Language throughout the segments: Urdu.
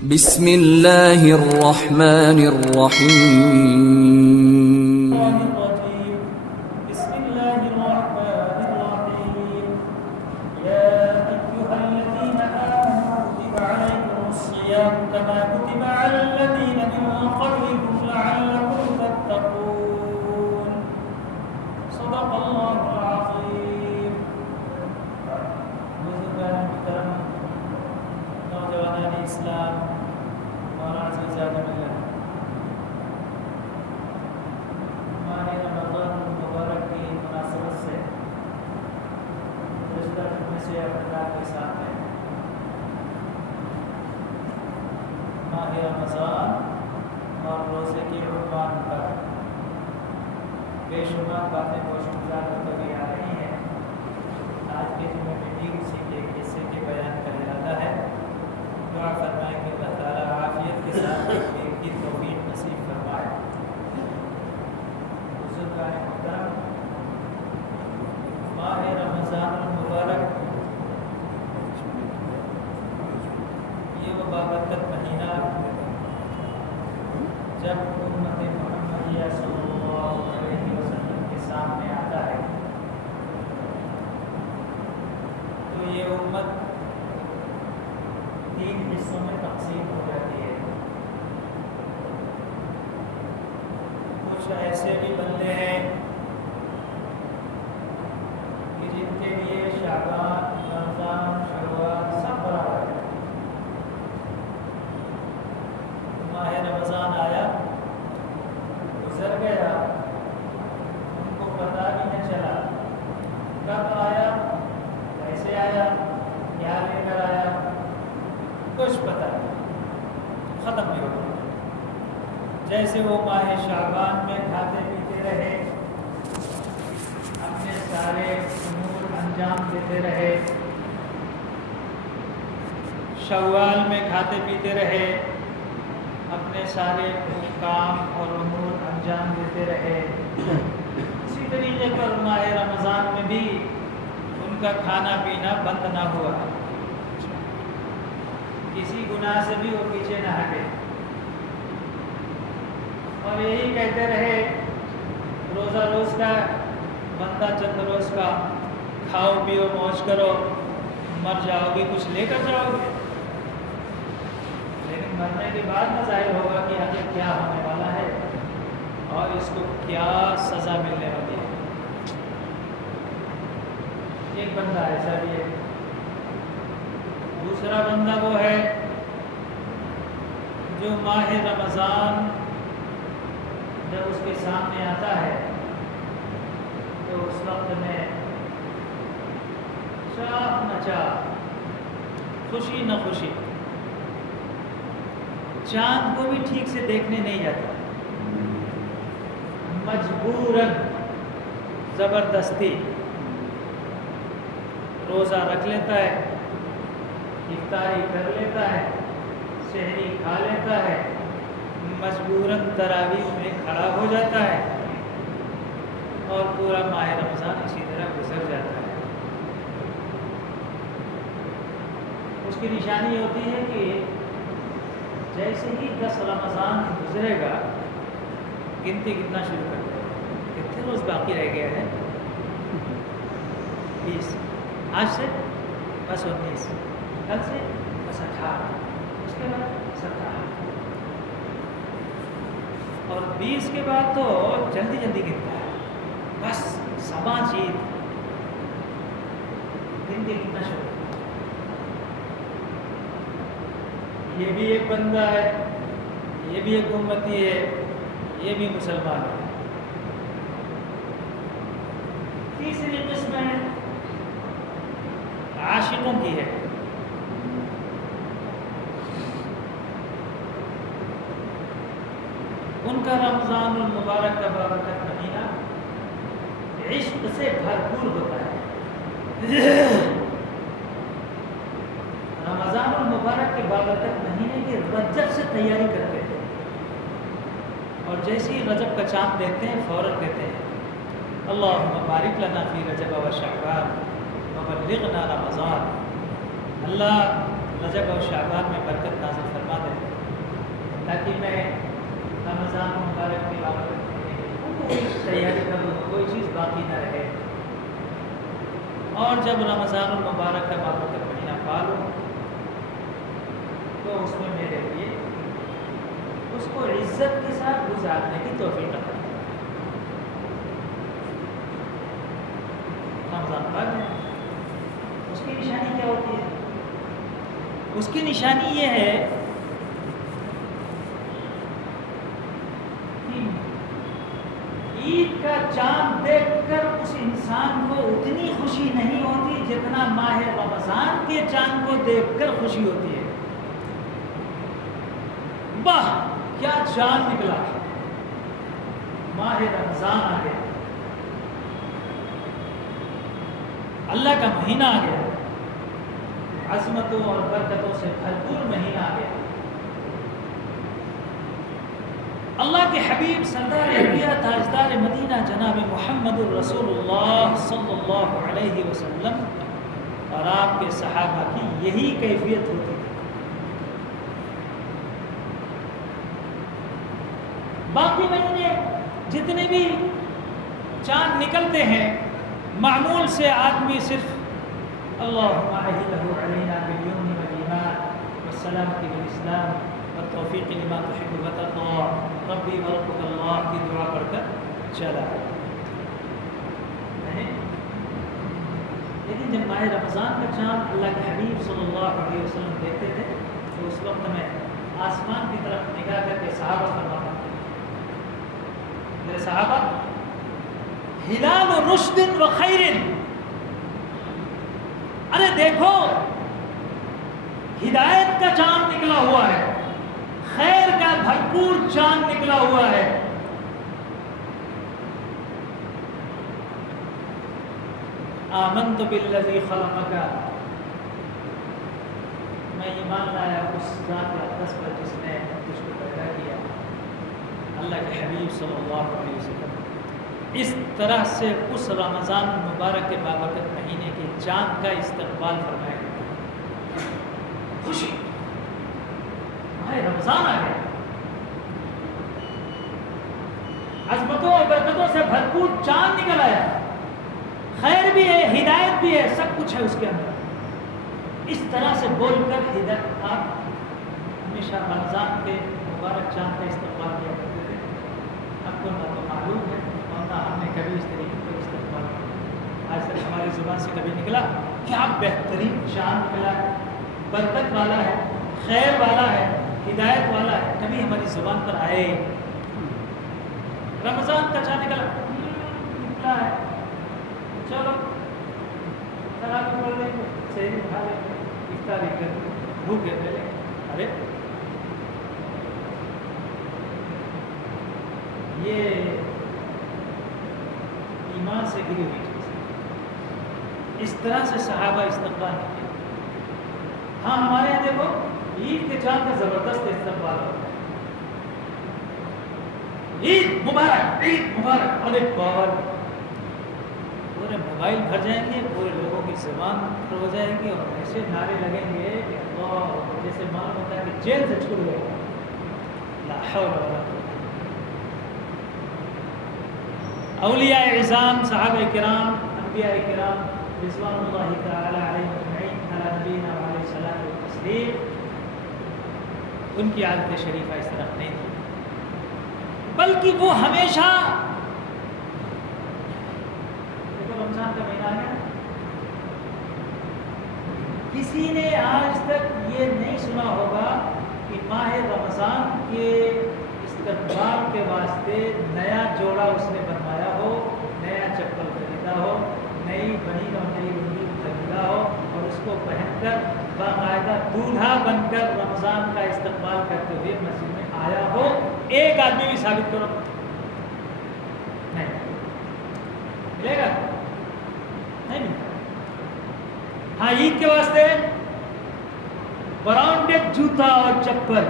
بسم اللہ الرحمن الرحیم بسم الله الرحمن الرحيم يا أيها الذين آمنوا كتب عليكم الصيام كما كتب على الذين من قبلكم لعلكم تتقون صدق الله العظيم. بزرگان محترم، نوجوانان اسلام اور عزیزان ملت، ماہ رمضان المبارک کی مناسبت سے گزشتہ جمعے سے اپنے کے ساتھ ہے ماہ رمضان اور روزے کے عنوان پر بے شمار باتیں گوشتگزار ہوتے ہوئے آ رہی ہیں. آج کے جمعے میں بھی اسی کے ایک حصے کے بیان کا ارادہ ہے. دعا فرمائیں کہ اللہ تعالیٰ عافیت کے ساتھ ایک کی توفیق نصیب فرمائے. بزرگان محترم، ماہ رمضان المبارک یہ وہ بابرکت مہینہ جب امت محمدیہ صلی اللہ علیہ وسلم کے سامنے آتا ہے تو یہ امت تین حصوں میں تقسیم ہو جاتی ہے. کچھ ایسے بھی بندے ہیں کہ جن کے لیے شعبان، رمضان، شوال سب برابر ہے. ماہ رمضان آیا، گزر گیا، ان کو پتہ بھی نہ چلا کب آیا، کیسے آیا، کیا لے کر آیا، کچھ پتہ نہیں، ختم بھی ہو گیا. جیسے وہ ماہ شعبان میں کھاتے پیتے رہے، اپنے سارے امور انجام دیتے رہے، شوال میں کھاتے پیتے رہے، اپنے سارے کام اور امور انجام دیتے رہے. اسی طریقے پر ماہ رمضان میں بھی ان کا کھانا پینا بند نہ ہوا، کسی گناہ سے بھی وہ پیچھے نہ ہٹے اور یہی کہتے رہے روزہ روز کا بندہ چند روز کا، کھاؤ پیو موج کرو، مر جاؤ گے کچھ لے کر جاؤ گے، لیکن مرنے کے بعد نہ ظاہر ہوگا کہ آگے کیا ہونے والا ہے اور اس کو کیا سزا ملنے والی ہے. ایک بندہ ایسا بھی ہے. دوسرا بندہ وہ ہے جو ماہ رمضان جب اس کے سامنے آتا ہے تو اس وقت میں چاہ نہ چاہ، خوشی نہ خوشی، چاند کو بھی ٹھیک سے دیکھنے نہیں جاتا، مجبوراً زبردستی روزہ رکھ لیتا ہے، افطاری کر لیتا ہے، سحری کھا لیتا ہے، مجبوراً تراویح میں کھڑا ہو جاتا ہے اور پورا ماہ رمضان اسی طرح گزر جاتا ہے. اس کی نشانی ہوتی ہے کہ جیسے ہی 10 رمضان گزرے گا گنتی کتنا شروع کر دے گا. کتنے روز باقی رہ گئے ہیں؟ 20. آج سے بس 19، کل سے بس 18، اس کے بعد 17 اور 20 کے بعد تو جلدی جلدی گرتا ہے. بس سما چیز گنتی کتنا شروع. یہ بھی ایک بندہ ہے، یہ بھی ایک امتی ہے، یہ بھی مسلمان ہے. تیسری قسم عاشقوں کی ہے. ان کا رمضان المبارک کا بابرکت مہینہ عشق سے بھرپور ہوتا ہے. رمضان المبارک کے بابرکت مہینے کی رجب سے تیاری کرتے ہیں اور جیسے ہی رجب کا چاند دیکھتے ہیں فوراً کہتے ہیں اللہم بارک لنا فی رجب و شعبان وبلغنا رمضان. اللہ رجب اور شعبان میں برکت نازل فرما دے تیاری کر لو، کوئی چیز باقی نہ رہے. اور جب رمضان المبارک کا بابرکت مہینہ پالو تو اس میں میرے لیے اس کو عزت کے ساتھ گزارنے کی توفیق عطا کرو. رمضان پاک ہے، اس کی نشانی کیا ہوتی ہے؟ اس کی نشانی یہ ہے کہ عید کا چاند دیکھ کر اس انسان کو اتنی خوشی نہیں ہوتی جتنا ماہ رمضان کے چاند کو دیکھ کر خوشی ہوتی ہے. واہ کیا چاند نکلا، ماہ رمضان آ گیا، اللہ کا مہینہ آ گیا، عظمتوں اور برکتوں سے بھرپور مہینہ آ گیا. اللہ کے حبیب سردار انبیاء تاجدار مدینہ جناب محمد الرسول اللہ صلی اللہ علیہ وسلم اور آپ کے صحابہ کی یہی کیفیت ہوتی تھی. باقی مہینے جتنے بھی چاند نکلتے ہیں معمول سے آدمی صرف اللہم اہلہ علینا بالیمن والایمان والسلامۃ بالاسلام والتوفیق لما تحب وترضى ربی وربک اللہ کی دعا پڑھ کر چلا. لیکن جب ماہ رمضان کا چاند اللہ کے حبیب صلی اللہ علیہ وسلم دیکھتے تھے تو اس وقت میں آسمان کی طرف نگاہ کر کے صحابہ فرماتا تھا، میرے صحابہ ہلال رشد و خیر، ارے دیکھو ہدایت کا چاند نکلا ہوا ہے، خیر کا بھرپور چاند نکلا ہوا ہے. آمنت بالذی خلقک، میں ایمان لایا اس ذات اقدس پر جس نے تجھ کو پیدا کیا. اللہ کے حبیب صلی اللہ علیہ وسلم اس طرح سے اس رمضان المبارک کے بابرکت مہینے کے چاند کا استقبال فرمایا گیا. خوشی رمضان آ گیا، عظمتوں اور برکتوں سے بھرپور چاند نکل آیا، خیر بھی ہے، ہدایت بھی ہے، سب کچھ ہے اس کے اندر. اس طرح سے بول کر ہدایت آپ ہمیشہ رمضان کے مبارک چاند کا استقبال کیا کرتے تھے. ہم کو نہ تو معلوم ہے اور نہ ہم نے کبھی اس طریقے کو استقبال کیا. آج تک ہماری زبان سے کبھی نکلا کیا بہترین چاند نکلا ہے، برکت والا ہے، خیر والا ہے، ہدایت والا ہے، کبھی ہماری زبان پر آئے. رمضان کا چاند نکلا ہے، چلو شراب پڑھ لیں گے، سحری کھا لیں گے، افطاری کر لیں، بھوکے رہ لیں. ارے یہ ایمان سے گری ہوئی چیز ہے. اس طرح سے صحابہ استقبال کیا. ہاں ہمارے یہاں دیکھو عید کے چاند کا زبردست استقبال ہوتا ہے. عید مبارک، عید مبارک، ارے بابر پورے موبائل بھر جائیں گے، پورے لوگوں کی زبان ہو جائے گی اور ایسے نعرے لگیں گے کہ اللہ جیسے معلوم ہوتا ہے کہ جیل سے چھوڑ گئے. لا حول ولا قوة. اولیاء اعظام، صحابہ کرام، انبیاء کرام رضوان اللہ تعالی علیہم اجمعین علی نبینا وعلیہ الصلوۃ والتسلیم، ان کی عادت شریفہ اس طرح نہیں تھی، بلکہ وہ ہمیشہ رمضان کا مہینہ ہے، کسی نے آج تک یہ نہیں سنا ہوگا کہ ماہ رمضان کے استقبال کے واسطے نیا جوڑا اس نے بنوایا ہو، نیا چپل خریدا ہو، نئی بنی اور نئی لنگی خریدا ہو اور اس کو پہن کر باقاعدہ دولہا بن کر رمضان کا استقبال کرتے ہوئے مسجد میں آیا ہو. ایک آدمی بھی ثابت کرو، نہیں ملے گا، نہیں ملتا. ہاں عید کے واسطے برانڈڈ جوتا اور چپل،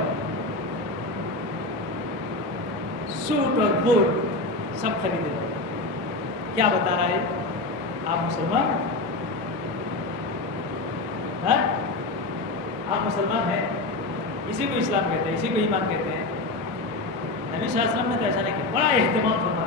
سوٹ اور بوٹ سب خریدے. کیا بتا رہا ہے؟ آپ مسلمان ہیں؟ آپ مسلمان ہیں؟ اسی کو اسلام کہتے ہیں، اسی کو ایمان کہتے ہیں. نبی صلی اللہ علیہ وسلم نے تو ایسا نہیں کیا، بڑا اہتمام فرمایا.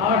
8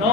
9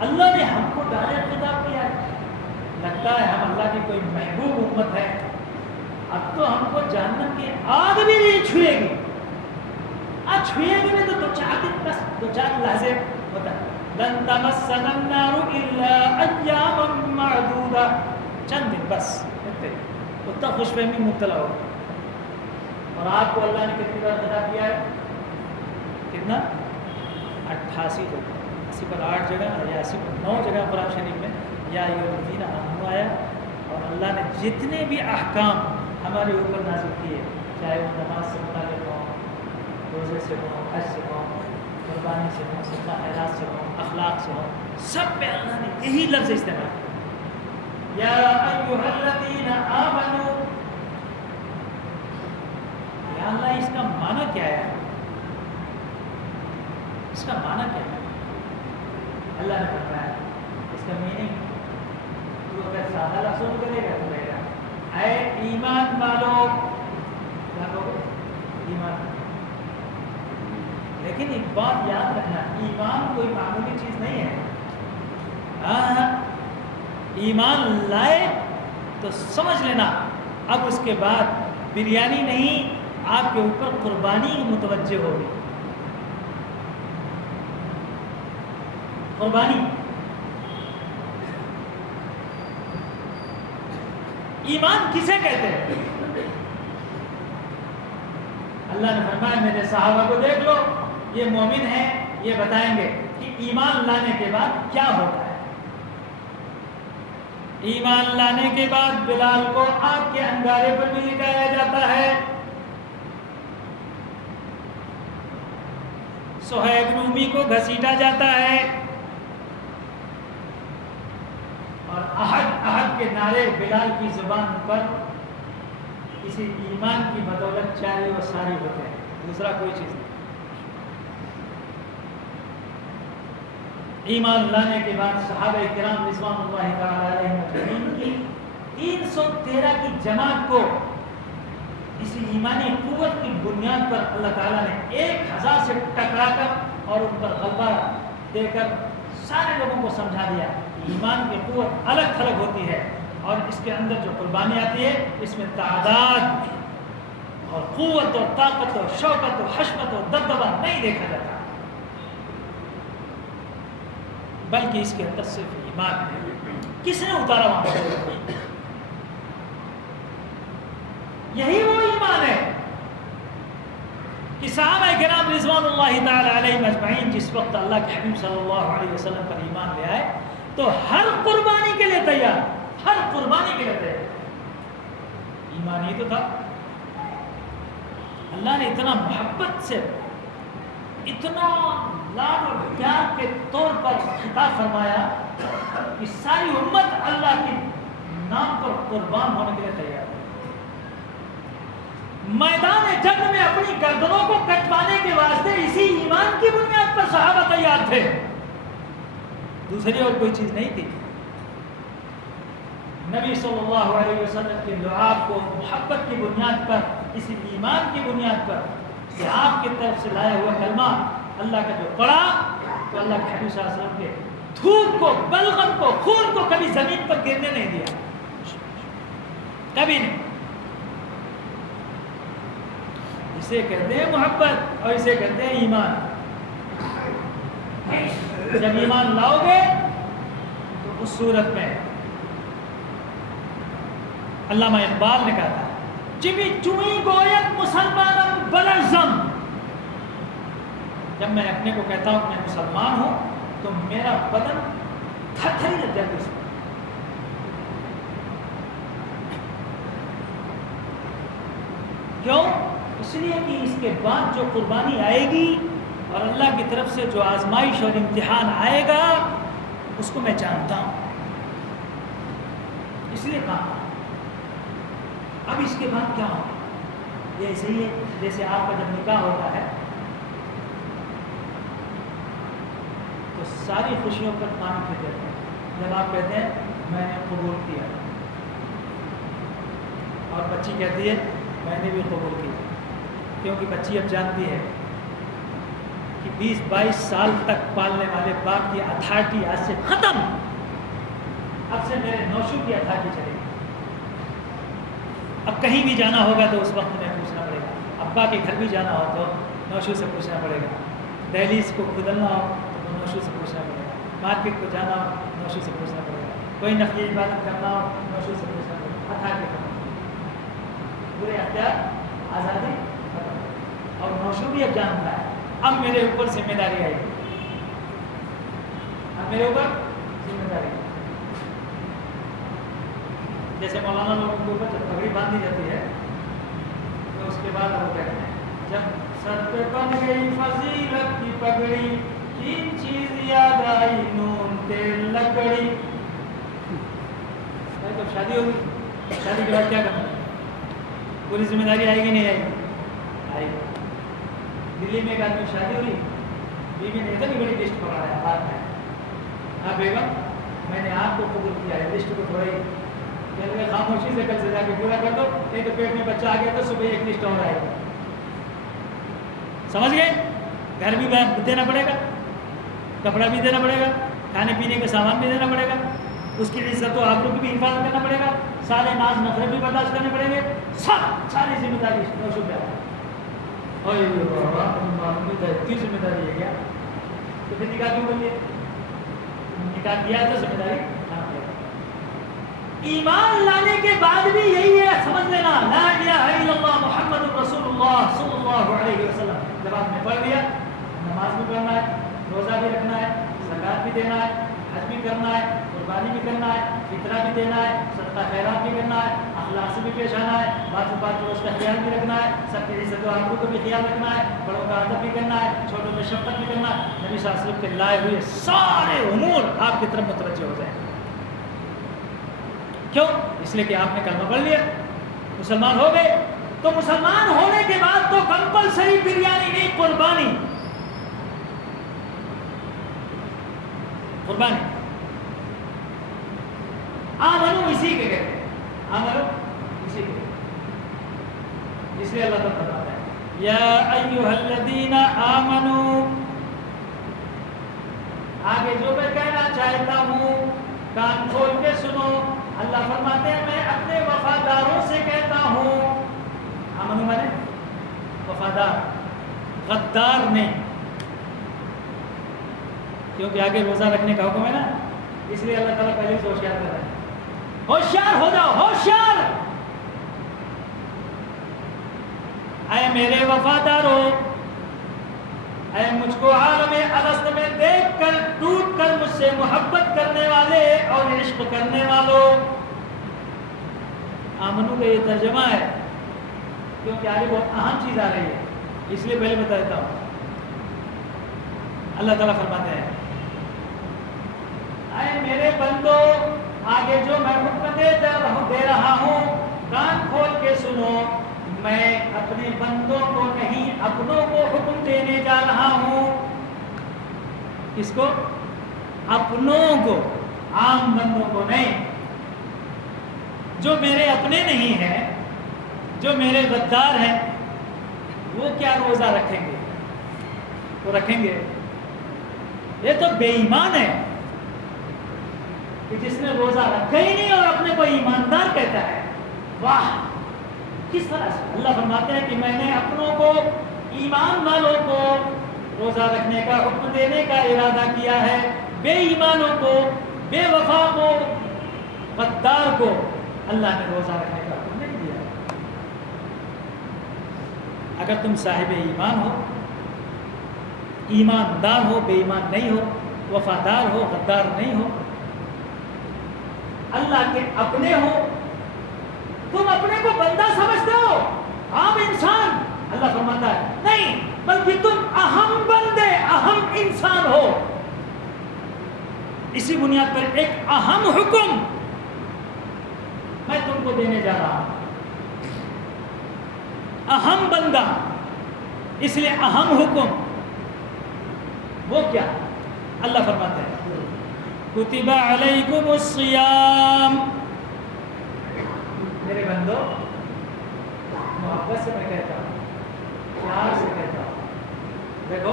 اللہ نے ہم کو ڈائریکٹ خطاب کیا ہے. لگتا ہے ہم اللہ کی کوئی محبوب امت ہے. اب تو ہم کو جہنم کی آگ بھی نہیں چھوئے گی. چھوئے گی نہیں تو دو چار لحظے ہوتا ہے. لن تمسنا النار الا ایاما معدودا، چند دن بس اتنا خوش فہمی مبتلا ہو. اور آپ کو اللہ نے کتنی بار خطاب کیا ہے؟ کتنا؟ 88 جگہ. 80 پر 8 جگہ یا 80 پر 9 جگہ قرآن شریف میں یا الذین آمنوا آیا. اور اللہ نے جتنے بھی احکام ہمارے اوپر نازل کیے، چاہے وہ نماز سے متعلق ہوں، روزے سے ہوں، حج سے ہوں، قربانی سے ہوں، صدقہ خیرات سے ہوں، اخلاق سے ہوں، سب پہ اللہ نے یہی لفظ استعمال کیا، یا ایھا الذین آمنوا. یا اللہ اس کا معنی کیا ہے؟ اس کا معنی کیا ہے؟ اللہ نے بتایا اس کا میننگ. تو اگر سادہ لفظوں میں کرے گا تو کہے گا اے ایمان والو. کیا کہو؟ ایمان. لیکن ایک بات یاد رکھنا، ایمان کوئی معمولی چیز نہیں ہے. ایمان لائے تو سمجھ لینا اب اس کے بعد بریانی نہیں، آپ کے اوپر قربانی متوجہ ہوگی. قربانی. ایمان کسے کہتے ہیں؟ اللہ نے فرمایا میرے صحابہ کو دیکھ لو، یہ مومن ہیں، یہ بتائیں گے کہ ایمان لانے کے بعد کیا ہوتا ہے. ایمان لانے کے بعد بلال کو آگ کے انگارے پر بھی لٹایا جاتا ہے، صہیب رومی کو گھسیٹا جاتا ہے، اور احد احد کے نعرے بلال کی زبان پر کسی ایمان کی بدولت جاری و ساری ہوتے ہیں، دوسرا کوئی چیز نہیں. ایمان لانے کے بعد صحابہ کرام رضوان اللہ تعالی علیہم اجمعین کی 313 کی جماعت کو اسی ایمانی قوت کی بنیاد پر اللہ تعالیٰ نے 1000 سے ٹکرا کر اور ان پر غلبہ دے کر سارے لوگوں کو سمجھا دیا. ایمان کی قوت الگ تھلگ ہوتی ہے، اور اس کے اندر جو قربانی آتی ہے اس میں تعداد اور قوت اور طاقت اور شوکت اور حشمت اور دبدبہ نہیں دیکھا جاتا، بلکہ اس کے اندر صرف ایمان ہے. کس نے اتارا وہاں پر؟ یہی وہ ایمان ہے کہ صحابہ کرام رضوان اللہ تعالی علیہم اجمعین جس وقت اللہ کے حبیب صلی اللہ علیہ وسلم پر ایمان لے آئے تو ہر قربانی کے لیے تیار، ہر قربانی کے لیے تیار. ایمان ہی تو تھا. اللہ نے اتنا محبت سے، اتنا لاڈ اور پیار کے طور پر خطاب فرمایا کہ ساری امت اللہ کے نام پر قربان ہونے کے لیے تیار ہے. میدان جنگ میں اپنی گردنوں کو کٹوانے کے واسطے اسی ایمان کی بنیاد پر صحابہ تیار تھے، دوسری اور کوئی چیز نہیں تھی. نبی صلی اللہ علیہ وسلم کے لعاب کو محبت کی بنیاد پر، اسی ایمان کی بنیاد پر کہ آپ کی طرف سے لایا ہوا کلمہ اللہ کا جو پڑا تو اللہ کے حبیب صلی اللہ علیہ وسلم کے تھوک کو، بلغم کو، خون کو کبھی زمین پر گرنے نہیں دیا، کبھی نہیں. اسے کہتے ہیں محبت اور اسے کہتے ہیں ایمان. جب ایمان لاؤ گے تو اس صورت میں علامہ اقبال نے کہا تھا چبی چوئی گویت مسلمانم بلرزم. جب میں اپنے کو کہتا ہوں کہ میں مسلمان ہوں تو میرا بدن تھر تھر لگ جاتا ہے. کیوں؟ اس لیے کہ اس کے بعد جو قربانی آئے گی اور اللہ کی طرف سے جو آزمائش اور امتحان آئے گا اس کو میں جانتا ہوں. اس لیے کہا اب اس کے بعد کیا ہوگا. یہ ایسے ہی ہے جیسے آپ کا جب نکاح ہوتا ہے تو ساری خوشیوں پر پانی پھر دیتے ہیں. جب آپ کہتے ہیں میں نے قبول کیا اور بچی کہتی ہے میں نے بھی قبول کیا، کیونکہ بچی اب جانتی ہے کہ کہ 20-22 سال تک پالنے والے باپ کی اتھارٹی آج سے ختم. اب سے میرے نوشو کی اتھارٹی چلے گی. اب کہیں بھی جانا ہوگا تو اس وقت میں پوچھنا پڑے گا. ابا کے گھر بھی جانا ہو تو نوشو سے پوچھنا پڑے گا. دہلیز کو کھدلنا ہو تو نوشو سے پوچھنا پڑے گا. مارکیٹ کو جانا ہو نوشو سے پوچھنا پڑے گا. کوئی نفلی عبادت کرنا ہو نوشو سے پوچھنا پڑے گا. اتھارٹی ختم. پورے اختیار آزادی ختم. اور نوشو بھی اب جانتا ہے اب میرے اوپر ذمہ داری آئی. اب میرے اوپر ذمہ داری. جیسے مولانا لوگوں کے اوپر جب پگڑی باندھی جاتی ہے تو اس کے بعد وہ کہتے ہیں جب سر پہ بن گئی فضیلت کی پگڑی تین چیز یاد آئی نون تیل لکڑی. تو شادی ہوگی, شادی کے بعد کیا کرنا ہے؟ پوری ذمہ داری آئے گی نہیں آئے گی؟ آئے گی. دلی میں ایک آدمی شادی ہوئی, بیوی نے اتنی بڑی لسٹ پکڑا ہے بات میں, ہاں بیگم میں نے آپ کو قبول کیا ہے, لسٹ کو تھوڑا ہی خاموشی سے کل سے جا کے پورا کر دو, نہیں تو پیٹ میں بچہ آ گیا تو صبح ایک لسٹ اور آئے گا. سمجھ گئے؟ گھر بھی دینا پڑے گا, کپڑا بھی دینا پڑے گا, کھانے پینے کا سامان بھی دینا پڑے گا, اس کی عزت و آبرو کی بھی حفاظت کرنا پڑے گا, سارے ناز نخرے بھی برداشت کرنے پڑیں گے, ساری ذمہ داری نوشو پہ آئے. اتنی ذمہ داری ہے کیا؟ تو پھر نکاح کیوں بولیے؟ نکاح کیا تو ذمہ داری کھانا پڑے گا. ایمان لانے کے بعد بھی یہی ہے, سمجھ لینا لا الہ الا اللہ محمد رسول اللہ صلی اللہ علیہ وسلم. جب آپ نے پڑھ لیا, نماز بھی پڑھنا ہے, روزہ بھی رکھنا ہے, زکات بھی دینا ہے, حج بھی کرنا ہے, قربانی بھی کرنا ہے, فطرہ بھی دینا ہے, صدقہ خیرات بھی کرنا ہے, اخلاق سے بھی پیش آنا ہے, بات بات میں اس کا خیال بھی رکھنا ہے, سب کی عزت و آبرو کا بھی خیال رکھنا ہے, بڑوں کا ادب بھی کرنا ہے, چھوٹوں میں شفقت بھی کرنا ہے. نبی صلی اللہ علیہ وسلم کے لائے ہوئے سارے امور آپ کی طرف متوجہ ہو جائیں. کیوں؟ اس لیے کہ آپ نے کلمہ پڑھ لیا, مسلمان ہو گئے. تو مسلمان ہونے کے بعد تو کمپلسری بریانی نہیں, قربانی. قربانی آمنو اسی کے کہتے ہیں, آمنو اسی کے. اس لیے اللہ تعالیٰ بتاتا ہے یا ایھا الذین آمنو. آگے جو میں کہنا چاہتا ہوں کان کھول کے سنو. اللہ فرماتے ہیں میں اپنے وفاداروں سے کہتا ہوں. آمنو مانے وفادار, غدار نہیں, کیونکہ آگے روزہ رکھنے کا حکم ہے نا, اس لیے اللہ تعالیٰ پہلے سے ہوشیار کر رہا ہے. ہوشیار ہو جاؤ, ہوشیار. اے میرے وفادارو, اے مجھ کو عالم الست میں دیکھ کر ٹوٹ کر مجھ سے محبت کرنے والے اور عشق کرنے والوں. آمنو کا یہ ترجمہ ہے کیونکہ آگے بہت اہم چیز آ رہی ہے, اس لیے پہلے بتا دیتا ہوں. اللہ تعالیٰ فرماتے ہیں اے میرے بندو, آگے جو میں حکم دے رہا ہوں کان کھول کے سنو. میں اپنے بندوں کو نہیں, اپنوں کو حکم دینے جا رہا ہوں. کس کو؟ اپنوں کو, عام بندوں کو نہیں. جو میرے اپنے نہیں ہیں, جو میرے غدار ہیں, وہ کیا روزہ رکھیں گے؟ وہ رکھیں گے. یہ تو بے ایمان ہے کہ جس نے روزہ رکھا ہی نہیں اور اپنے کو ایماندار کہتا ہے. واہ, کس طرح سے؟ اللہ فرماتے ہیں کہ میں نے اپنوں کو, ایمان والوں کو روزہ رکھنے کا حکم دینے کا ارادہ کیا ہے, بے ایمانوں کو, بے وفا کو, غدار کو اللہ نے روزہ رکھنے کا حکم نہیں دیا. اگر تم صاحب ایمان ہو, ایماندار ہو, بے ایمان نہیں ہو, وفادار ہو, غدار نہیں ہو, اللہ کے اپنے ہو, تم اپنے کو بندہ سمجھتے ہو, عام انسان, اللہ فرماتا ہے نہیں, بلکہ تم اہم بندے, اہم انسان ہو. اسی بنیاد پر ایک اہم حکم میں تم کو دینے جا رہا ہوں. اہم بندہ, اس لیے اہم حکم. وہ کیا؟ اللہ فرماتا ہے کتب علیکم الصیام. میرے بندو, محبت سے میں کہتا ہوں, پیار سے کہتا ہوں, دیکھو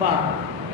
12।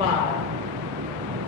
12।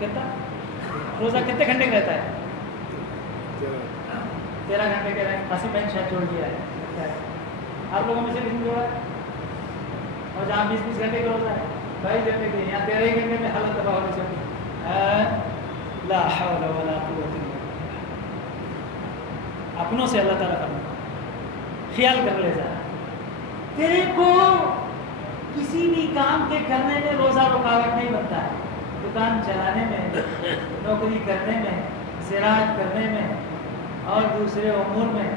کتنا روزہ کتنے گھنٹے کا رہتا ہے؟ 13 گھنٹے کا رہے. خاصی بینک شاید چھوڑ دیا ہے. آپ لوگوں میں سے کتنے جوڑا ہے؟ اور جہاں 20 گھنٹے کا روزہ ہے 22 گھنٹے کے یہاں 13 گھنٹے میں حالت تباہ ہونے چاہیے. لا حول ولا قوت الا باللہ. اپنوں سے اللہ تعالیٰ فرماتا خیال کر لے جا. تیرے کو کسی بھی کام کے کرنے میں روزہ رکاوٹ نہیں بنتا ہے. دکان چلانے میں، نوکری کرنے میں، زراعت کرنے میں اور دوسرے امور میں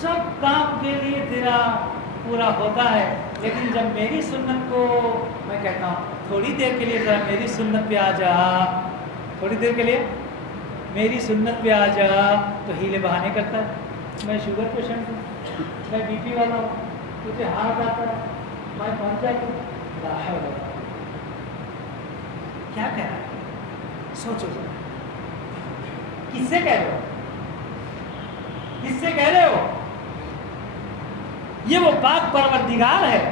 سب کام کے لیے تیرا پورا ہوتا ہے. لیکن جب میری سنت کو میں کہتا ہوں تھوڑی دیر کے لیے ذرا میری سنت پہ آ جا، تھوڑی دیر کے لیے میری سنت پہ آ جا، تو ہیلے بہانے کرتا ہے. میں شوگر پیشنٹ ہوں، میں بی پی والا ہوں، تجھے ہارٹ آتا ہے، میں پہنچ جاتا ہوں. لا حول ولا قوت. کیا کہہ رہا ہے؟ سوچو ذرا کس سے کہہ رہے ہو؟ کس سے کہہ رہے ہو؟ یہ وہ پاک پروردگار ہے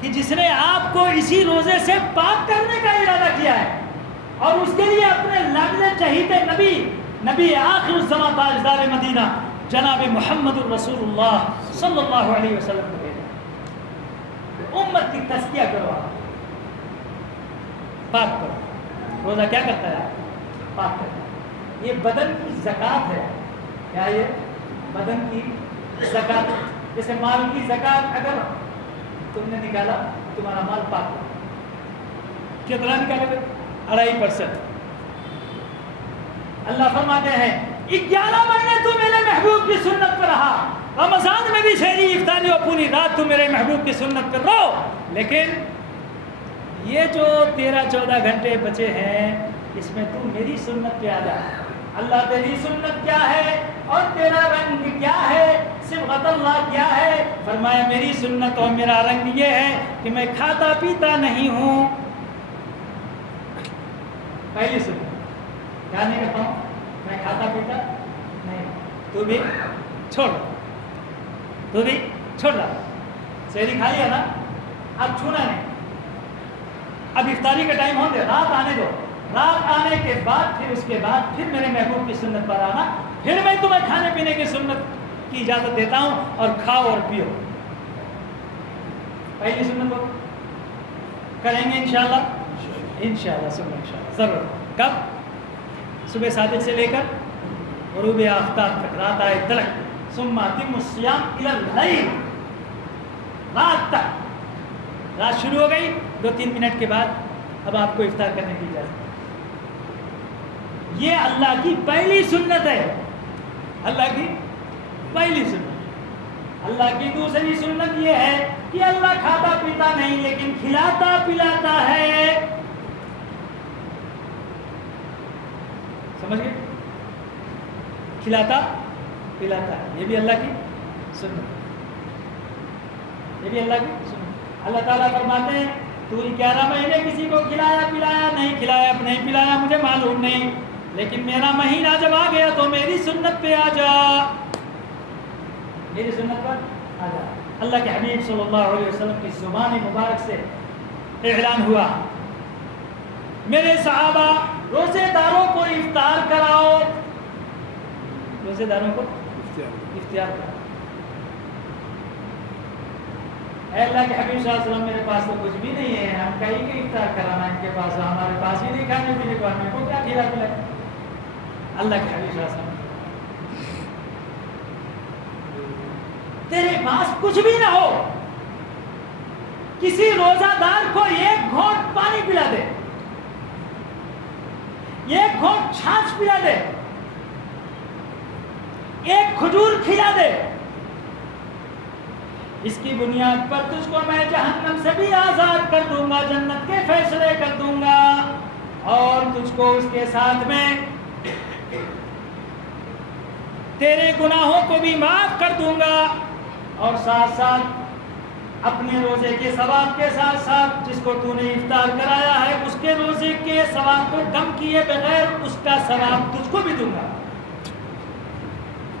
کہ جس نے آپ کو اسی روزے سے پاک کرنے کا ارادہ کیا ہے اور اس کے لیے اپنے لاڈلے چہیتے نبی آخر الزماں تاجدار مدینہ جناب محمد الرسول اللہ صلی اللہ علیہ وسلم کو بھیجا. امت کی تزکیہ کرو، پاک کرو. روزہ کیا کرتا ہے؟ پاک کرتا ہے. یہ بدن کی زکوٰۃ ہے. کیا یہ بدن کی زکوٰۃ؟ جیسے مال کی زکوٰۃ اگر تم نے نکالا تمہارا مال پاک ہے. کتنا نکالے گا؟ 2.5%. اللہ فرماتے ہیں 11 مہینے تو میرے محبوب کی سنت پر رہا، رمضان میں بھی سحری افطاری اور پوری رات تو میرے محبوب کی سنت پر رہو. لیکن یہ جو 13-14 گھنٹے بچے ہیں اس میں تو میری سنت پہ آ جا. اللہ تیری سنت کیا ہے اور تیرا رنگ کیا ہے، صبغت اللہ کیا ہے؟ فرمایا میری سنت اور میرا رنگ یہ ہے کہ میں کھاتا پیتا نہیں ہوں. پہلی سنت کیا نہیں کرتا ہوں؟ میں کھاتا پیتا نہیں. تو بھی چھوڑ رہا. سحری کھا لیا نا، اب چھونا نہیں. اب افطاری کا ٹائم ہو گیا، رات آنے دو. رات آنے کے بعد اس کے بعد پھر میرے محبوب کی سنت پر آنا. پھر میں تمہیں کھانے پینے کی سنت کی اجازت دیتا ہوں اور کھاؤ اور پیو. پہلی سنت کو کریں گے انشاءاللہ انشاءاللہ ضرور. کب؟ صبح صادق سے لے کر غروب آفتاب تک، رات آئے تلک. ثم اتم الصیام الی اللیل. رات تک. رات شروع ہو گئی 2-3 منٹ کے بعد اب آپ کو افطار کرنے کی اجازت. یہ اللہ کی پہلی سنت ہے. اللہ کی پہلی سنت. اللہ کی دوسری سنت یہ ہے کہ اللہ کھاتا پیتا نہیں لیکن کھلاتا پلاتا ہے. سمجھ گئے؟ کھلاتا پلاتا ہے. یہ بھی اللہ کی سنت. یہ بھی اللہ کی سنت. اللہ تعالیٰ فرماتے ہیں تو 11 مہینے کسی کو کھلایا پلایا نہیں پلایا مجھے معلوم نہیں، لیکن میرا مہینہ جب آ گیا تو میری سنت پہ آ جا. میری سنت پر آ جا. اللہ کے حبیب صلی اللہ علیہ وسلم کی زبان مبارک سے اعلان ہوا میرے صحابہ روزے داروں کو افطار کراؤ. روزے داروں کو افطار کراؤ. اے اللہ کے حبیب صلی اللہ علیہ وسلم میرے پاس تو کچھ بھی نہیں ہے، ہم کہیں کہ افطار کرانا ان کے پاس، ہمارے پاس ہی نہیں کھانے پینے کو، ہمیں کو کیا کھلا پلائے. اللہ کے حبیب صلی اللہ علیہ وسلم تیرے پاس کچھ بھی نہ ہو، کسی روزہ دار کو 1 گھونٹ پانی پلا دے، 1 گھونٹ چھاچھ پلا دے، 1 کھجور کھلا دے، اس کی بنیاد پر تجھ کو میں جہنم سے بھی آزاد کر دوں گا، جنت کے فیصلے کر دوں گا اور تجھ کو اس کے ساتھ میں تیرے گناہوں کو بھی معاف کر دوں گا اور ساتھ ساتھ اپنے روزے کے ثواب کے ساتھ ساتھ جس کو تو نے افطار کرایا ہے اس کے روزے کے ثواب کو کم کیے بغیر اس کا ثواب تجھ کو بھی دوں گا.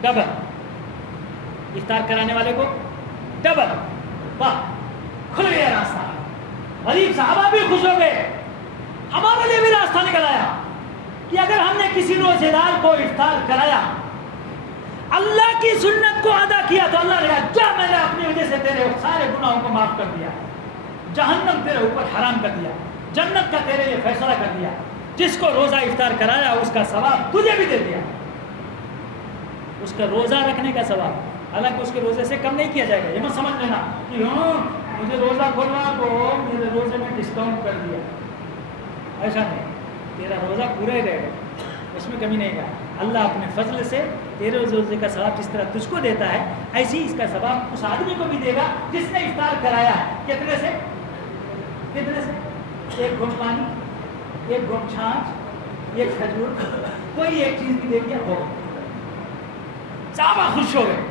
ڈبل. افطار کرانے والے کو ڈبل. واہ، کھل گیا راستہ. غریب صحابہ بھی خوش ہو گئے. ہمارے لیے بھی راستہ نکل آیا کہ اگر ہم نے کسی روزے دار کو افطار کرایا، اللہ کی سنت کو ادا کیا، تو اللہ نے کہا جا میں نے اپنی وجہ سے تیرے سارے گناہوں کو معاف کر دیا، جہنم تیرے اوپر حرام کر دیا، جنت کا تیرے لیے فیصلہ کر دیا، جس کو روزہ افطار کرایا اس کا ثواب تجھے بھی دے دیا، اس کا روزہ رکھنے کا ثواب، حالانکہ اس کے روزے سے کم نہیں کیا جائے گا۔ یہ مت سمجھ لینا کہ ہاں مجھے روزہ کھولنا تو میرے روزے میں ڈسکاؤنٹ کر دیا، ایسا نہیں، تیرا روزہ پورا ہی رہے گا، اس میں کمی نہیں گا۔ اللہ اپنے فضل سے تیرے روزے کا ثواب جس طرح تجھ کو دیتا ہے، ایسے ہی اس کا ثواب اس آدمی کو بھی دے گا جس نے افطار کرایا ہے۔ کتنے سے؟ کتنے سے؟ ایک گھونٹ پانی، ایک گھونٹ چھاچھ، ایک کھجور، کوئی ایک چیز بھی دے دیا ہو، صحابہ خوش ہو گئے۔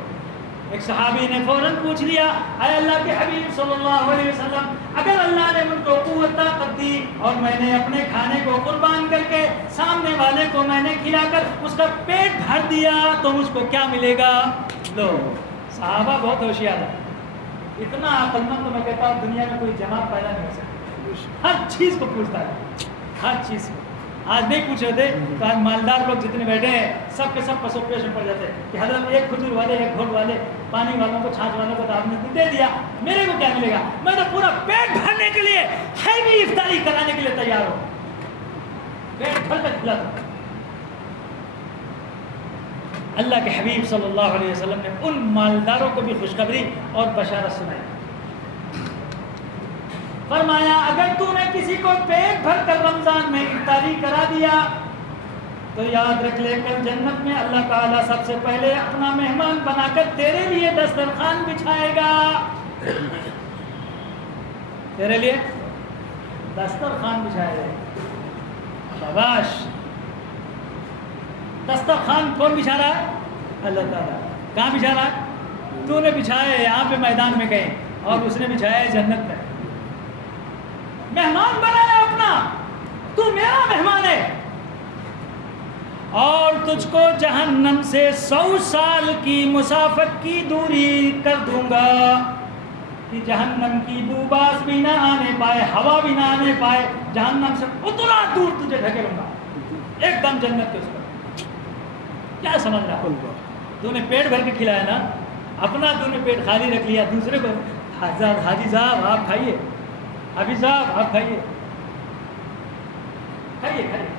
ایک صحابی نے فوراً پوچھ لیا، اے اللہ کے حبیب صلی اللہ علیہ وسلم، اگر اللہ نے مجھ کو قوت طاقت دی اور میں نے اپنے کھانے کو قربان کر کے سامنے والے کو میں نے کھلا کر اس کا پیٹ بھر دیا تو مجھ کو کیا ملے گا؟ لو، صحابہ بہت ہوشیار ہے، اتنا عقل مند تو میں کہتا ہوں دنیا میں کوئی جماعت پیدا نہیں ہو سکتی، ہر چیز کو پوچھتا ہے، ہر چیز کو۔ آج نہیں پوچھے تھے تو آج مالدار لوگ جتنے بیٹھے ہیں سب کے سب پسو پیش میں پڑ جاتے ہیں کہ حضرت ایک کھجور والے، ایک گھونٹ والے، پانی والوں کو، چھاچھ والوں کو تو آپ نے دے دیا، میرے کو کیا ملے گا؟ میں تو پورا پیٹ بھرنے کے لیے ہیوی افطاری کرانے کے لیے تیار ہوں، پیٹ بھر کر کھلاتا ہوں۔ اللہ کے حبیب صلی اللہ علیہ وسلم نے ان مالداروں کو بھی خوشخبری اور بشارت سنائی، فرمایا اگر تو نے کسی کو پیٹ بھر کر رمضان میں افطاری کرا دیا تو یاد رکھ لے کر جنت میں اللہ تعالیٰ سب سے پہلے اپنا مہمان بنا کر تیرے لیے دسترخوان بچھائے گا، تیرے لیے دسترخوان بچھائے گا۔ شاباش، دسترخوان کون بچھا رہا ہے؟ اللہ تعالیٰ۔ کہاں بچھا رہا ہے؟ تو نے بچھایا ہے یہاں پہ میدان میں گئے، اور اس نے بچھایا ہے جنت میں، مہمان بنایا اپنا، تو میرا مہمان ہے، اور تجھ کو جہنم سے 100 سال کی مسافت کی دوری کر دوں گا کہ جہنم کی بو باس بھی نہ آنے پائے، ہوا بھی نہ آنے پائے، جہنم سے اتنا دور تجھے ڈھکیلوں گا، ایک دم جنت کے اس پر۔ کیا سمجھ رہا؟ تو نے پیٹ بھر کے کھلایا نا، اپنا تو نے پیٹ خالی رکھ لیا، دوسرے کو حاجی صاحب آپ کھائیے، ابھی صاحب آپ کھائیے، کھائیے کھائیے۔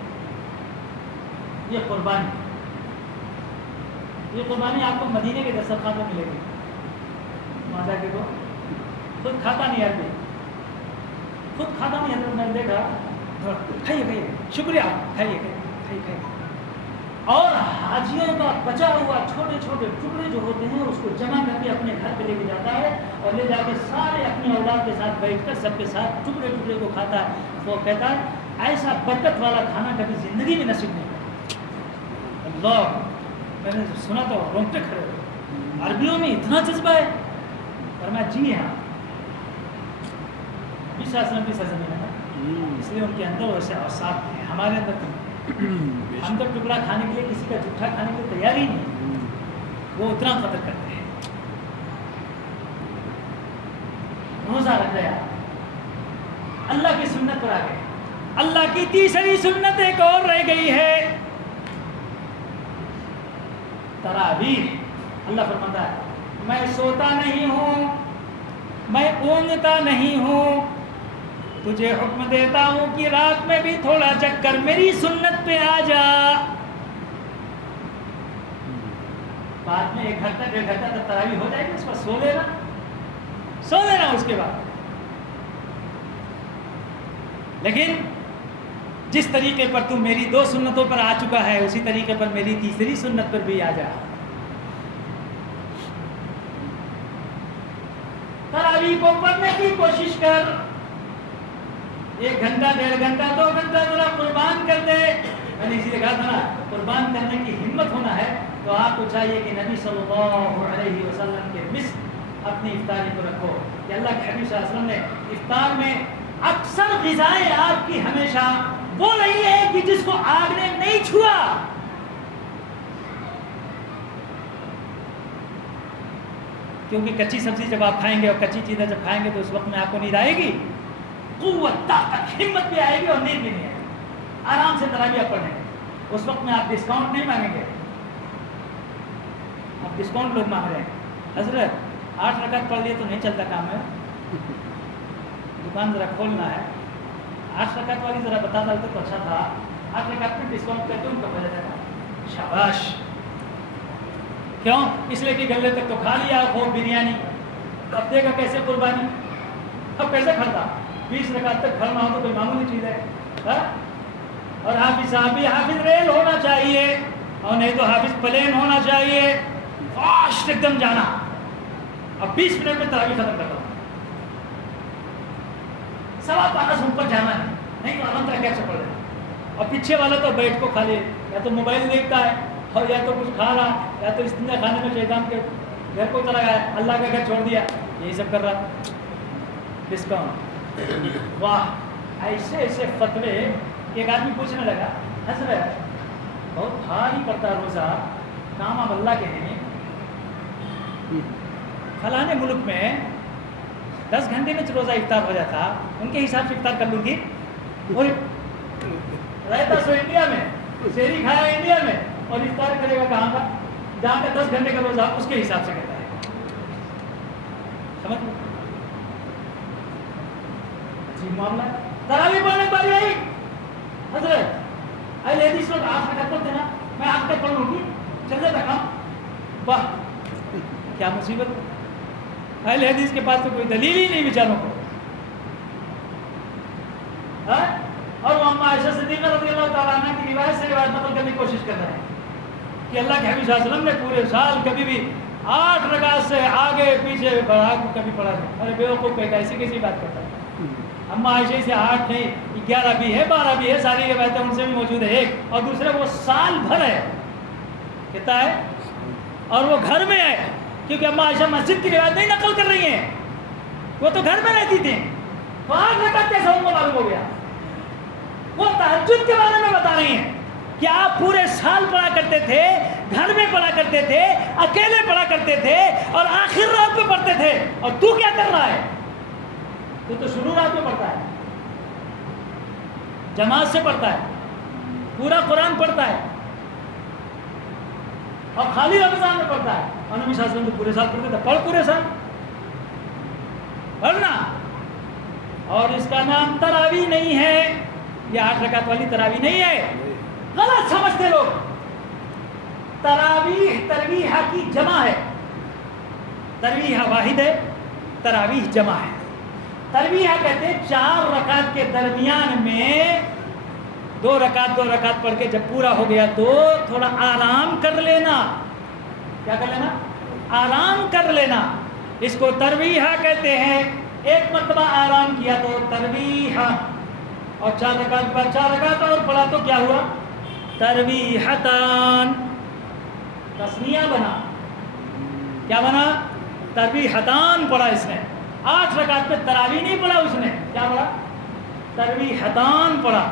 یہ قربانی، یہ قربانی آپ کو مدینے کے دسترخوان میں ملے گی۔ وہاں جا کے تو خود کھاتا نہیں آدمی، خود کھاتا نہیں حضرت، میں نے دیکھا، کھائیے کھائیے، شکریہ، کھائیے کھائیے کھائیے۔ اور حاجیوں کا بچا ہوا چھوٹے چھوٹے ٹکڑے جو ہوتے ہیں اس کو جمع کر کے اپنے گھر پہ لے کے جاتا ہے، اور لے جا کے سارے اپنی اولاد کے ساتھ بیٹھ کر سب کے ساتھ ٹکڑے ٹکڑے کو کھاتا ہے۔ وہ کہتا ہے ایسا برکت والا کھانا کبھی زندگی میں نصیب نہیں ہوتا۔ اللہ، میں نے سنا تو رونگٹے کھڑے ہوئے، عربیوں میں اتنا جذبہ ہے، اور میں جی ہاں بھی شاسن بھی سزمین ہے نا، اس لیے ان کے اندر ویسے اوصاف ہیں، ہمارے اندر ہم تو ٹکڑا کھانے کے لیے، کسی کا جھوٹا کھانے کے لیے تیار ہی نہیں، وہ اتنا قدر کرتے ہیں۔ روزہ رکھ گیا، اللہ کی سنت پر آ گئے۔ اللہ کی تیسری سنت ایک اور رہ گئی ہے، تراویح۔ اللہ فرماتا ہے میں سوتا نہیں ہوں، میں اونگتا نہیں ہوں، تجھے حکم دیتا ہوں کہ رات میں بھی تھوڑا جگ کر میری سنت پہ آ جا۔ بعد میں 1 گھنٹہ 1.5 گھنٹہ تک تراویح ہو جائے گی، اس پر سو لینا اس کے بعد۔ لیکن جس طریقے پر تو میری 2 سنتوں پر آ چکا ہے، اسی طریقے پر میری تیسری سنت پر بھی آ جا۔ تراویح کو پڑھنے کی کوشش کر، 1 گھنٹہ 1.5 گھنٹہ 2 گھنٹہ ذرا قربان کر دے۔ میں نے اسی لیے کہا تھا نا، قربان کرنے کی ہمت ہونا ہے تو آپ کو چاہیے کہ نبی صلی اللہ علیہ وسلم کے مثل اپنی افطاری کو رکھو، کہ اللہ کے حبیب صلی اللہ علیہ وسلم نے افطار میں اکثر غذائیں آپ کی ہمیشہ وہ رہی ہے کہ جس کو آگ نے نہیں چھوا۔ کیونکہ کچی سبزی جب آپ کھائیں گے اور کچی چیزیں جب کھائیں گے تو اس وقت میں آپ کو نیند آئے گی، قوت طاقت ہمت بھی آئے گی اور نیند بھی نہیں آئے گی. آرام سے تراویح پڑھیں گے. اس وقت میں آپ ڈسکاؤنٹ نہیں مانگیں گے. اب ڈسکاؤنٹ لوگ مانگ رہے ہیں. حضرت 8 رکعت پڑھ لیے تو نہیں چلتا کام ہے, دکان ذرا کھولنا ہے. 8 رکعت والی ذرا بتا ڈالتے تو اچھا تھا. 8 رکعت میں ڈسکاؤنٹ کرتے ان کا ہو جاتا تھا. شاباش. کیوں؟ اس لیے کہ گلے تک تو کھا لیا خوب بریانی, اب دے گا کیسے قربانی؟ اب کیسے کھڑتا؟ 20 رکعت تک کھڑنا ہو تو کوئی معمولی چیز ہے. اور حافظ صاحب بھی حافظ ریل ہونا چاہیے, اور نہیں تو حافظ پلین ہونا چاہیے, فاسٹ ایک دم جانا. اب 20 منٹ میں تراویح ختم کرتا ہوں. 5:15 اوپر جانا ہے, نہیں تو آرام کیسے پڑھ لینا. اور پیچھے والا تو بیٹھ کو کھا لے, یا تو موبائل دیکھتا ہے اور یا تو کچھ کھا رہا, یا تو استنجا کھانے میں شیطان کے گھر کو چلا گیا, اللہ کا گھر چھوڑ دیا, یہی سب کر رہا. ڈسکاؤنٹ. واہ, ایسے ایسے فتوے. ایک آدمی پوچھنے لگا, حضرت بہت بھاری پڑتا روزہ, کام اب اللہ کے ہیں, فلانے ملک میں 10 گھنٹے میں روزہ افطار ہو جاتا, ان کے حساب سے افطار کر لوں گی. رہتا سو انڈیا میں, شہری کھایا انڈیا میں, اور افطار کرے گا کہاں کا؟ جہاں کا 10 گھنٹے کا روزہ اس کے حساب سے کرتا ہے. سمجھ لو عجیب معاملہ. تراویح پڑھنے کے بعد یہی حضرت اہل حدیث لوگ 8 رکعت پڑھتے نا, میں 8 تک پڑھ لوں گی, چل جاتا کام. واہ کیا مصیبت. اہل حدیث کے پاس تو کوئی دلیل ہی نہیں بیچاروں کو. اور وہ اما عائشہ صدیقہ رضی اللہ تعالیٰ عنہ کی روایت سے روایت نقل کرنے کی کوشش کر رہے ہیں کہ اللہ کے حبیب صلی اللہ علیہ وسلم نے پورے سال کبھی بھی 8 رکعت سے آگے پیچھے بڑھا کو کبھی پڑھا نہیں. ارے بیوقوف کہتا ہے, ایسی کیسی بات کرتا ہے. اما عائشہ سے 8 نہیں 11 بھی ہے, 12 بھی ہے, ساری روایتیں ان سے بھی موجود ہے. ایک اور دوسرے وہ سال بھر ہے کہتا ہے, اور وہ گھر میں ہے, کیونکہ اما عائشہ مسجد کی روایت نہیں نقل کر رہی ہیں, وہ تو گھر میں رہتی تھی. تو 8 رکعت کیسے ان کو معلوم ہو گیا؟ وہ تہجد کے بارے میں بتا رہی ہیں کہ آپ پورے سال پڑھا کرتے تھے, گھر میں پڑھا کرتے تھے, اکیلے پڑھا کرتے تھے, اور آخر رات میں پڑھتے تھے. اور تو کیا کر رہا ہے؟ تو شروع رات میں پڑھتا ہے, جماعت سے پڑھتا ہے, پورا قرآن پڑھتا ہے, اور خالی رمضان میں پڑھتا ہے. اور نبی صلی اللہ علیہ وسلم تو پورے سال پڑھتے تھے. پڑھ پورے سال پڑھنا. اور اس کا نام تراویح نہیں ہے, یہ 8 رکعت والی تراویح نہیں ہے. غلط سمجھتے لوگ. تراویح ترویح کی جمع ہے, ترویح واحد ہے, تراویح جمع ہے. ترویح کہتے ہیں 4 رکعت کے درمیان میں 2 رکعت پڑھ کے جب پورا ہو گیا تو تھوڑا آرام کر لینا. کیا کر لینا؟ آرام کر لینا. اس کو ترویح کہتے ہیں. ایک مرتبہ آرام کیا تو ترویح, اور 4 رکعت پر 4 رکعت اور پڑھا تو کیا ہوا؟ ترویحتان. تسنیہ بنا. کیا بنا؟ ترویحتان پڑھا اس نے. 8 رکعت میں تراویح نہیں پڑھا اس نے, کیا پڑھا؟ ترویحتان پڑھا.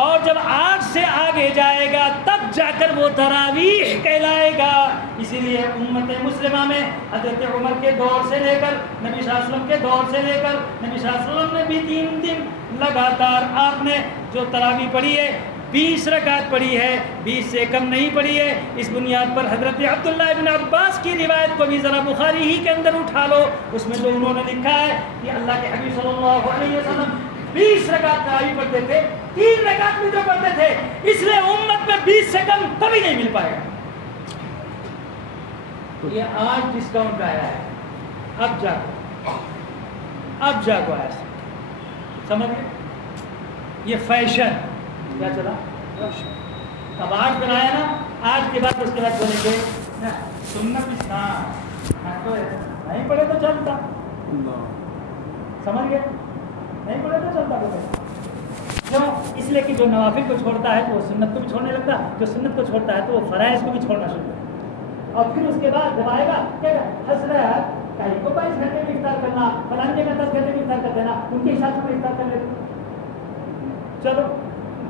اور جب 8 سے آگے جائے گا تب جا کر وہ تراویح کہلائے گا. اسی لیے امت مسلمہ میں حضرت عمر کے دور سے لے کر نبی صلی اللہ علیہ وسلم کے دور سے لے کر نبی صلی اللہ علیہ وسلم نے بھی 3 دن لگاتار آپ نے جو تراویح پڑھی ہے 20 رکعت پڑھی ہے, 20 سے کم نہیں پڑھی ہے. اس بنیاد پر حضرت عبداللہ ابن عباس کی روایت کو بھی ذرا بخاری ہی کے اندر اٹھا لو. اس میں جو انہوں نے لکھا ہے کہ اللہ کے حبیب صلی اللہ علیہ وسلم 20 رکعت تراویح پڑھتے تھے, 3 رکعت بھی جو پڑھتے تھے. اس لیے امت میں 20 سے کم کبھی نہیں مل پائے گا. یہ آج ڈسکاؤنٹ آیا ہے, اب جاگو آیا, سمجھ گئے؟ یہ فیشن کیا چلا, اب آج بنایا نا, آج کے بعد اس کے بعد بولیں گے سنت اسلام نہیں پڑھے تو چلتا. سمجھ گئے؟ نہیں پڑھے تو چلتا. کیوں؟ اس لیے کہ جو نوافل کو چھوڑتا ہے تو وہ سنت کو بھی چھوڑنے لگتا ہے, جو سنت کو چھوڑتا ہے تو وہ فرائض کو بھی چھوڑنا شروع کرتا ہے. اور پھر اس کے بعد جب آئے گا کیا حضرت کہیں کو 22 گھنٹے میں افطار کرنا, فلاں جگہ 10 گھنٹے میں افطار کر دینا, ان کے حساب سے افطار کر لیتے. چلو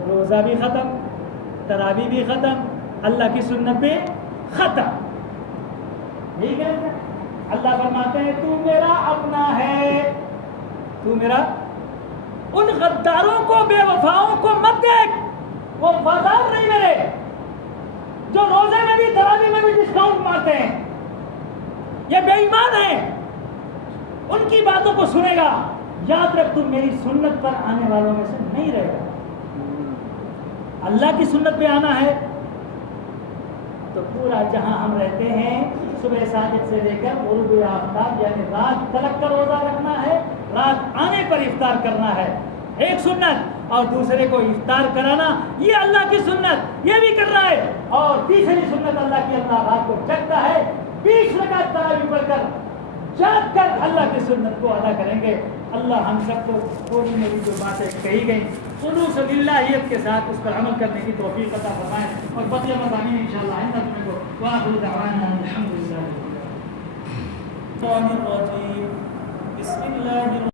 روزہ بھی ختم, تراویح بھی ختم, اللہ کی سنت بھی ختم. یہی کہتے ہیں. اللہ فرماتے ہیں تو میرا اپنا ہے, تو میرا ان غداروں کو، بے وفاؤں کو مت دیکھ، وہ وفادار نہیں میرے، جو روزے میں بھی تراویح میں بھی ڈسکاؤنٹ مارتے ہیں، یہ بے ایمان ہیں، ان کی باتوں کو سنے گا، یاد رکھ تم میری سنت پر آنے والوں میں سے نہیں رہے گا۔ اللہ کی سنت پہ آنا ہے تو پورا جہاں ہم رہتے ہیں صبح صادق سے لے کر غروب آفتاب یعنی رات تلک کا روزہ رکھنا ہے، رات آنے پر افطار کرنا ہے، ایک سنت، اور دوسرے کو افطار کرانا یہ اللہ کی سنت، یہ بھی کرنا ہے، اور تیسری سنت اللہ کی، اللہ رات کو جگتا ہے 20 رکعت تراویح پڑھ کر جاگ کر اللہ کی سنت کو ادا کریں گے۔ اللہ ہم سب کو تھوڑی میری جو باتیں کہی گئی خلوص للہیت کے ساتھ اس پر عمل کرنے کی توفیق عطا فرمائے، اور بقیہ مضامین انشاءاللہ آئندہ تمہیں کو وآخر دعوانا الحمدللہ۔ بسم اللہ